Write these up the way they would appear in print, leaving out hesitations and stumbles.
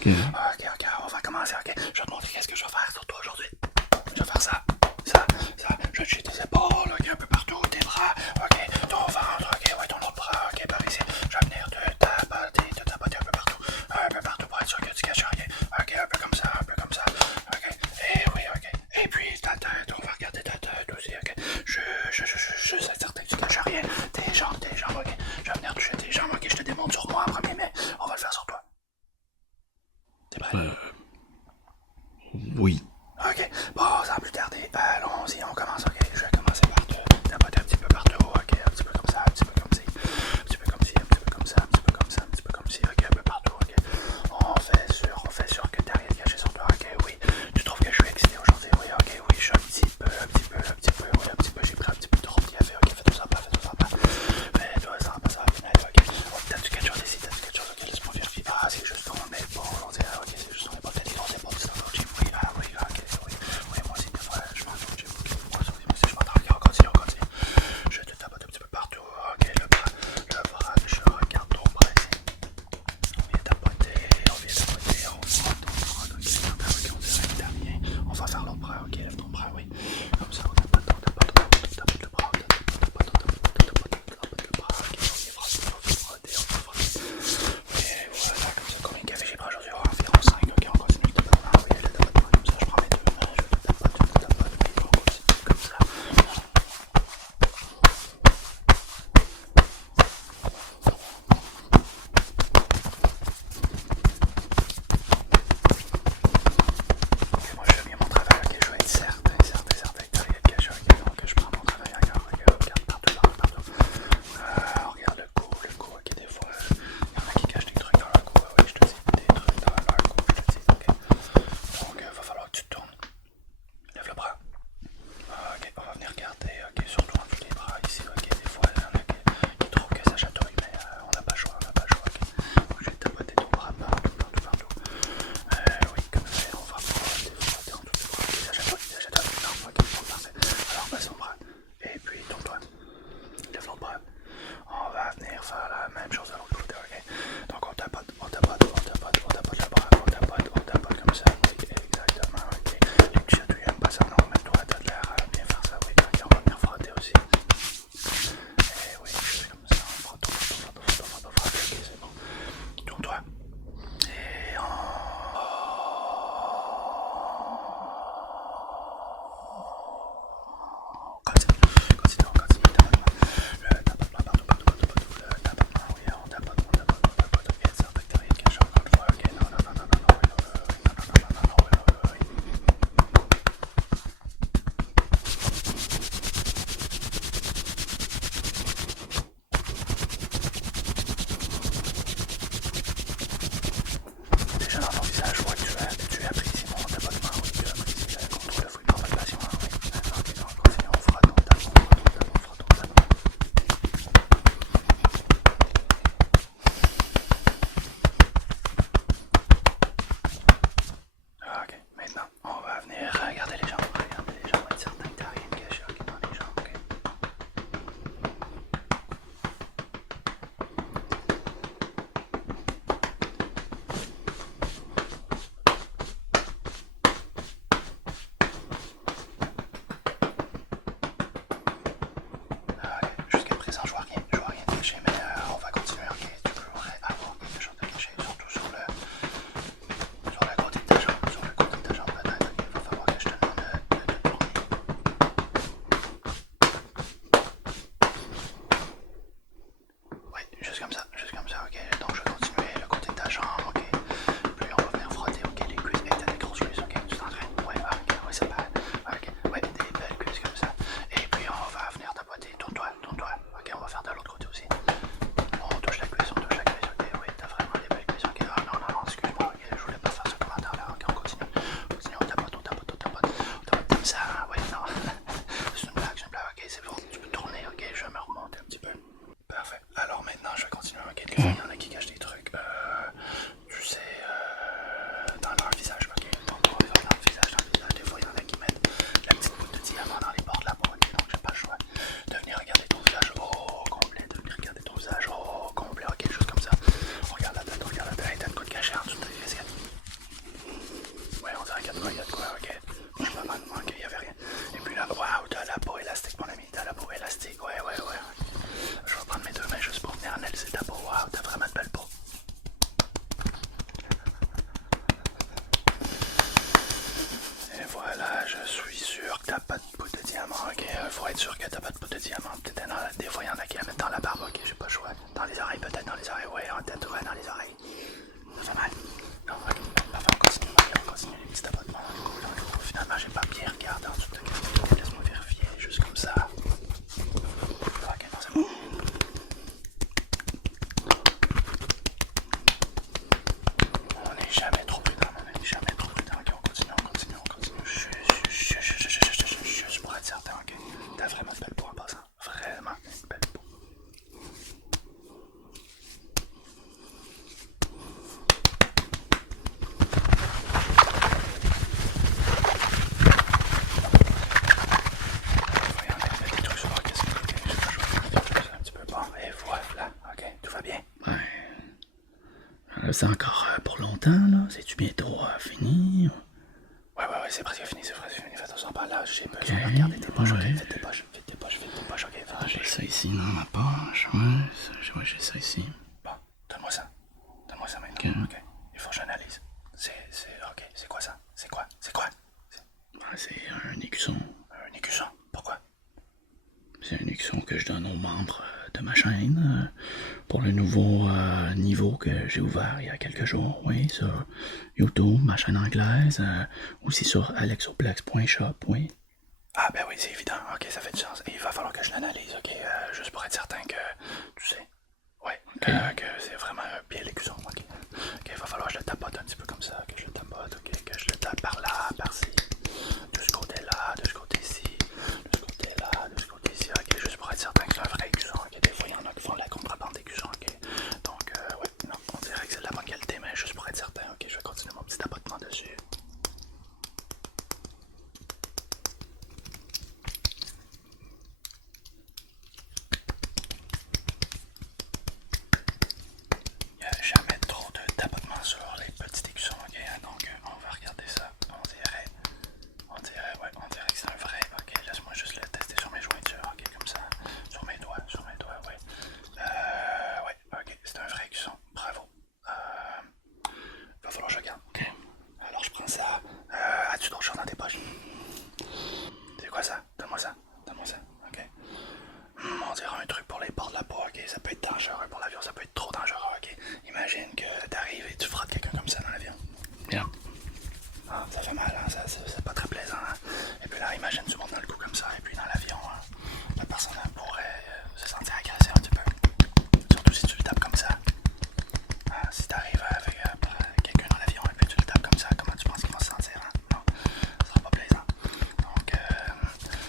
Ok. Ok, on va commencer, ok. Je vais te montrer qu'est-ce que je vais faire sur toi aujourd'hui. Je vais faire ça, ça. Je vais toucher tes épaules, ok, un peu partout, tes bras, ok, ton ventre, ok, ouais, ton autre bras, ok, par ici. Je vais venir te tapoter un peu partout pour être sûr que tu caches rien. Ok, un peu comme ça, ok. Et oui, ok. Et puis ta tête, on va regarder ta tête aussi, ok. Je suis certain que tu caches rien. Tes jambes, ok. Je vais venir toucher tes jambes, ok. Je te démonte sur moi en premier, mais on va le faire sur toi. T'es prêt? Oui. Ok, bon, sans plus tarder, allons-y, on commence, ok. Je vais commencer par te tapoter un petit peu partout, ok. Un petit peu comme ça, un petit peu comme ci, un petit peu comme ci, un petit peu comme ça, un petit peu comme ça, un petit peu comme ci, ok, un peu partout, ok. On fait sûr que t'as rien de caché sur toi, ok, oui. Tu trouves que je suis excité aujourd'hui, oui, ok, oui, je suis un petit peu, oui, un petit peu, j'ai pris un petit peu trop de café, ok, fais-toi ça pas, ça va bien aller, ok. Oh, t'as-tu quelque chose ici, ok, laisse-moi vérifier. Ah, c'est juste ton épaule, on dirait, ok, c'est juste ton épaule, t'as des grosses épaules, tu t'en vas au gym, oui, ah, oui, ok, oui, moi aussi, des fois, je m'en vais au gym, ok, moi aussi, je m'entends, ok, on continue. Je te tapote un petit peu partout, ok, le bras, je regarde ton bras ici. On vient tapoter, on frotte, ok, on dirait que t'as rien. On va faire l'autre bras, ok, lève ton bras, oui. Comme ça, on tapote le bras, on tapote le bras, ok, on va frotter. Et voilà, comme ça, combien de café j'ai pris aujourd'hui? Oh, environ 5, ok, on continue, tapotement, oui, je tapote comme ça, je prends mes deux mains, je te tapote, ok, on continue comme ça. Ok, moi je fais bien mon travail, ok, je vais être certain que t'as rien de caché, ok, donc je prends mon travail ailleurs, ok, on regarde partout. On regarde le cou, ok, des fois, il y en a qui cachent des trucs dans leur cou, oui, je te dis, des trucs dans leur cou, je te dis, ok. Donc, va falloir que tu te tournes, lève le bras. Ok, on va venir regarder, ok, surtout en dessous des bras ici, ok, des fois, il y en a qui trouvent que ça chatouille, mais on n'a pas le choix, ok. Donc, je vais tapoter ton bras partout. Oui, comme ça, on va frotter en dessous des bras, ok, ça chatouille, non, ok, bon, parfait. Alors, passe ton bras, et puis tourne-toi, lève l'autre bras. On va venir faire la même chose de l'autre côté, ok. Donc, on tapote le bras, on tapote comme ça, oui, exactement, ok. Les petits chatouilles, j'aime pas ça, non, mais toi, t'as l'air à bien faire ça, oui, ok, on va venir frotter aussi. Et oui, je fais comme ça, on frotte, ok, c'est bon. Tourne-toi. Et on... Continue, tapotement partout, le tapotement, oui, on tapote, ok, ça fait que t'as rien de caché encore une fois, ok, non, oui. Déjà dans ton visage, je vois que tu apprécies mon tapotement, oui, tu apprécies le contrôle de fouille par palpation, oui. Ok, donc on continue, on frotte, on tape. Ok, maintenant, on va venir regarder les jambes, être certain que t'as rien de caché, ok, dans les jambes, ok. Jusqu'à présent, je vois rien de caché, mais on va continuer, ok. Tu pourrais avoir quelque chose de caché, surtout sur le côté de ta jambe, peut-être, ok. Il va falloir que je te demande de tourner. Oui, juste comme ça, ok. Donc je vais continuer le côté de ta jambe, ok. Puis on va venir frotter, ok, les cuisses. Hey, t'as des grosses cuisses, ok. Tu t'entraînes? Ouais, ok, ouais, ça paraît. Ok, ouais, des belles cuisses comme ça. Et puis on va venir tapoter. Tourne-toi. Ok, on va faire de l'autre côté aussi. On touche la cuisse, ok. Oui, t'as vraiment des belles cuisses, ok. Ah non, excuse-moi, ok. Je voulais pas faire ce commentaire là, ok. On continue, on tapote. On tapote comme ça, ouais, non. C'est une blague, ok. C'est bon, tu peux tourner, ok. Je vais me remonter un petit peu. Parfait. Alors maintenant, je vais continuer. Quelques-uns, il y en a qui cachent des trucs, tu sais, dans leur visage, ok. Donc on va faire dans le visage. Des fois, il y en a qui mettent la petite boule de diamant dans les bords de la peau, ok. Donc j'ai pas le choix de venir regarder ton visage au complet, ok, juste comme ça. On regarde la tête, hey, t'as de quoi te cacher en dessous de tes casquettes. T'as vraiment une belle peau en passant. Vraiment une belle peau. Voyons, mettre des trucs sur la question. Ok, je vais faire un petit peu. Bon, et voilà. Ok, tout va bien. Ouais. C'est encore pour longtemps, là? C'est-tu bientôt fini? Ouais, c'est presque fini, fais attention par là, j'ai besoin de regarder tes poches, ok, fais tes poches, ok, J'ai ça ici dans ma poche, ouais, j'ai ça ici. Bon, donne-moi ça maintenant, ok, il faut que j'analyse. Ok, c'est quoi ça? C'est quoi? C'est un écusson. Un écusson, pourquoi? C'est un écusson que je donne aux membres de ma chaîne pour le nouveau niveau que j'ai ouvert il y a quelques jours, oui, sur YouTube, ma chaîne anglaise, aussi sur alexoplex.shop, oui. Ah ben oui, c'est évident, ok, ça fait du sens. Et il va falloir que je l'analyse, ok, juste pour être certain que, tu sais, ouais, que c'est vraiment bien l'écusson, ok. Ok, il va falloir que je le tapote un petit peu comme ça, que je le tapote, ok, que je le tape par là, par-ci, de ce côté-là, de ce côté-ci, de ce côté-là, de ce côté-ci, ok, juste pour être certain que c'est un vrai écusson, ok, des fois il y en a qui font la contrebande d'écusson, ok. Donc, ouais, non, on dirait que c'est de la bonne qualité, mais juste pour être certain, ok, je vais continuer mon petit tapotement dessus. Il n'y a jamais trop de tapotement sur les petits écussons, ok, donc on va regarder ça, on dirait que c'est un vrai, ok, laisse-moi juste le tester sur mes jointures, ok, comme ça, sur mes doigts, ouais, ok, c'est un vrai écusson, bravo, va falloir que je regarde, ok, alors je prends ça, as-tu d'autres choses dans tes poches? C'est quoi ça? Donne-moi ça, ok. On dirait un truc pour les bords de la peau, ok, ça peut être dangereux pour l'avion, ça peut être trop dangereux, ok. Imagine que t'arrives et tu frottes quelqu'un comme ça dans l'avion. Bien. Ah, ça fait mal, hein, c'est pas très plaisant, hein. Et puis là, imagine tu montes dans le cou comme ça, et puis dans l'avion, hein, la personne pourrait se sentir agressée un petit peu. Surtout si tu le tapes comme ça. Ah, si t'arrives avec quelqu'un dans l'avion et puis tu le tapes comme ça, comment tu penses qu'il va se sentir, hein? Non, ça sera pas plaisant. Donc,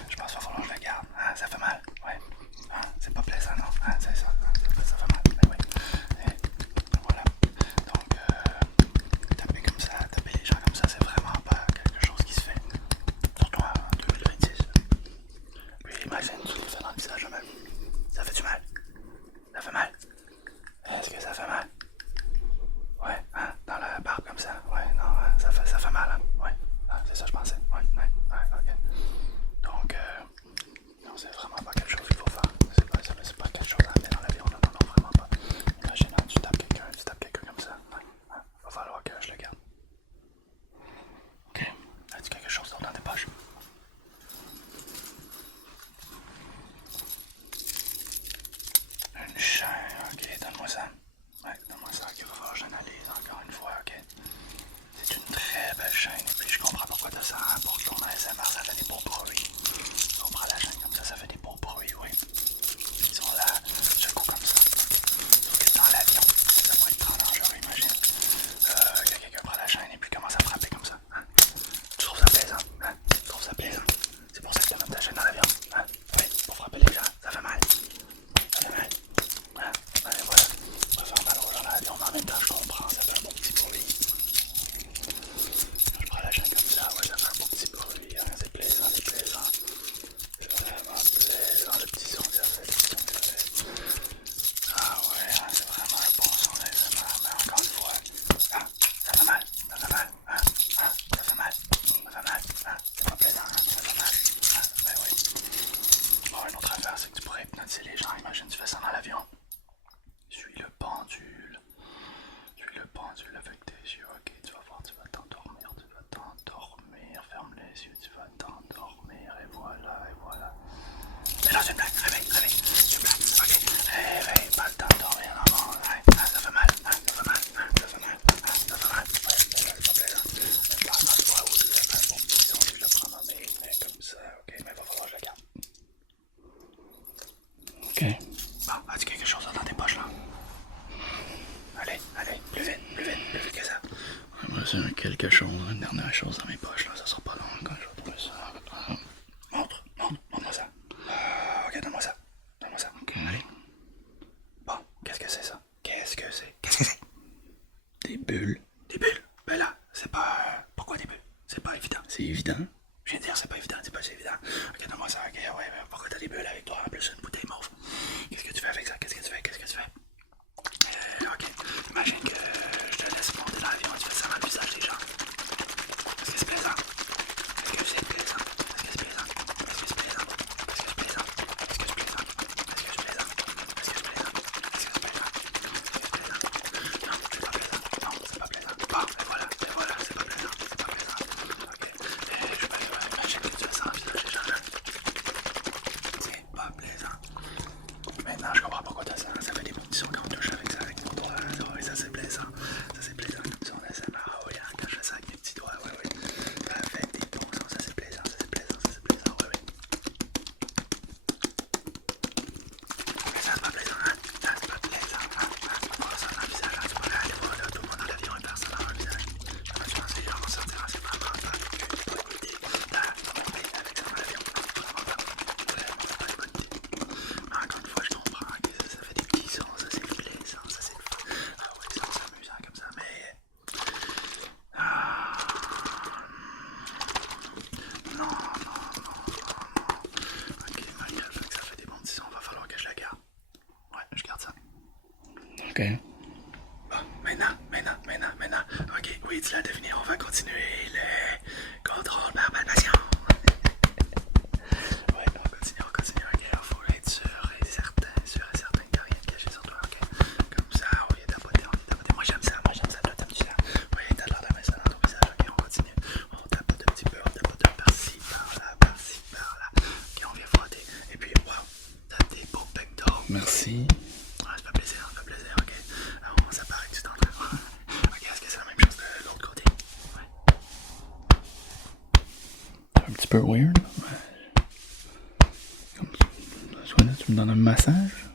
je pense qu'il va falloir que je le garde. Ah, ça fait mal, ouais. Ah, c'est pas plaisant, non? Ah, c'est ça, ça fait mal, ben oui. Et voilà. Donc, taper comme ça, taper les gens comme ça, c'est vraiment pas quelque chose qui se fait. Surtout en 2026. Puis imagine, tu le fais dans le visage même. Ça fait du mal? Ça fait mal? Est-ce que ça fait mal? Ouais, hein, dans la barbe comme ça. Ouais, non, hein, ça fait mal, hein. Ouais, ah, c'est ça je pensais. Ouais, ok. Donc, non, c'est vraiment pas quelque chose qu'il faut faire. C'est pas quelque chose à amener dans l'avion, non, vraiment pas. Imagine, hein, tu tapes quelqu'un comme ça. Ouais, hein, va falloir que je le garde. Ok. As-tu quelque chose d'autre dans tes poches? Une chaîne, ok, donne-moi ça. Ouais, donne-moi ça, ok, va falloir que j'analyse encore une fois, ok. C'est une très belle chaîne, et puis je comprends pourquoi t'as ça, hein, pour ton ASMR, ça fait des beaux bruits. On prend la chaîne comme ça fait des beaux bruits, oui. Ils sont là, secoue comme ça. Sauf que dans l'avion, ça pourrait être trop dangereux, imagine. Que quelqu'un prend la chaîne et puis commence à frapper comme ça. Hein? Tu trouves ça plaisant? Hein? Tu trouves ça plaisant? C'est pour ça que tu mets ta chaîne dans l'avion. Hein? Oui, pour frapper les gens, ça fait mal. Ça fait mal. Hein? Allez, voilà. On va faire mal aux gens dans l'avion, mais en même temps, je comprends, ça fait un bon petit bruit. Quand je prends la chaîne comme ça, ouais, ça fait un bon petit bruit. Hein? C'est plaisant, c'est plaisant. C'est vraiment plaisant, le petit son que ça fait, le petit son que ça fait. Ah ouais, hein, c'est vraiment un bon son d'ASMR, mais encore une fois, ah, ça fait mal, hein, ça fait mal, c'est pas plaisant, hein, ça fait mal, ben oui. Bon, une autre affaire, c'est que tu pourrais hypnotiser les gens, imagine tu fais ça dans l'avion. Suis le pendule avec tes yeux, ok, tu vas voir, tu vas t'endormir, ferme les yeux, tu vas t'endormir, et voilà. Mais non, c'est une blague, réveille, c'est une blague, ok, réveille, pas le temps de dormir, non, ouais, ça fait mal, ouais, c'est pas plaisant, mais pas dans le fois où ça fait un bon petit son, je le prends dans mes mains comme ça, ok, mais va falloir que je le garde. Ok. Bon, as-tu quelque chose dans tes poches là? Allez, plus vite que ça. Moi, c'est quelque chose, une dernière chose dans mes poches, là, ça sera pas long quand je vais trouver ça. Montre-moi ça. donne-moi ça, ok, ouais, mais pourquoi t'as des bulles avec toi? En plus, une bouteille mauve. Qu'est-ce que tu fais avec ça? Qu'est-ce que tu fais? Ok, imagine que je te laisse monter dans l'avion et tu fais ça dans le visage des gens. Est-ce que c'est plaisant? Est-ce que c'est plaisant? Est-ce que c'est plaisant? Est-ce que c'est plaisant? Est-ce que c'est plaisant? Est-ce que c'est plaisant? Est-ce que c'est plaisant? Est-ce que c'est plaisant? Est-ce que c'est plaisant? Non, c'est pas plaisant. Non, c'est pas plaisant. Bon, et voilà, c'est pas plaisant. C'est pas plaisant. Ok. Et je vais imaginer que tu fais ça dans le visage des gens là. C'est pas plaisant. Maintenant, je comprends pourquoi t'as ça. Ça fait des bons petits sons quand on touche avec ça avec nos doigts. Ouais, ça c'est plaisant. Ça c'est plaisant comme ça. On a ça. Ah oui, hein, quand je fais ça avec mes petits doigts, ouais. Ça fait des bons sons. Ça c'est plaisant. Ça c'est plaisant. Ça c'est plaisant. Ouais. Mais ça c'est pas plaisant, hein. Ça c'est pas plaisant, hein. Tu peux voir ça dans le visage, hein. Tu peux aller voir là, tout le monde dans l'avion et faire ça dans le visage. Je pense que les gens vont sortir en c'est vraiment pas cool. C'est pas une bonne idée. Là, on va payer avec ça dans l'avion. Vraiment pas. Vraiment, c'est pas une bonne idée. Mais encore une fois, je comprends que ça fait des petits sons, ça c'est plaisant, ça c'est le fun. Ah oui, ça c'est amusant comme ça, mais... Ah... Non. Ok, Maria, fait que ça fait des bons petits sons, va falloir que je la garde. Ouais, je garde ça. OK. Bon, maintenant. Ok, oui, tu l'as deviné, on va continuer le contrôle par palpation. Ouais, on continue, ok, il faut être sûr et certain qu'il n'y a rien de caché sur toi, ok. Comme ça, on est tapoté. Moi j'aime ça, toi t'aimes ça. Oui, t'as l'air d'aimer ça dans ton visage, ok, on continue. On tapote un petit peu, par-ci, par-là. Ok, on vient frotter. Et puis, wow, t'as des beaux pectoraux. Merci. Ouais, ça fait plaisir, ok. Alors, ça paraît que tu t'entraînes. Ok, est-ce que c'est la même chose de l'autre côté? Ouais. C'est un petit peu weird. Mais... Comme... Soit là, tu me donnes un massage.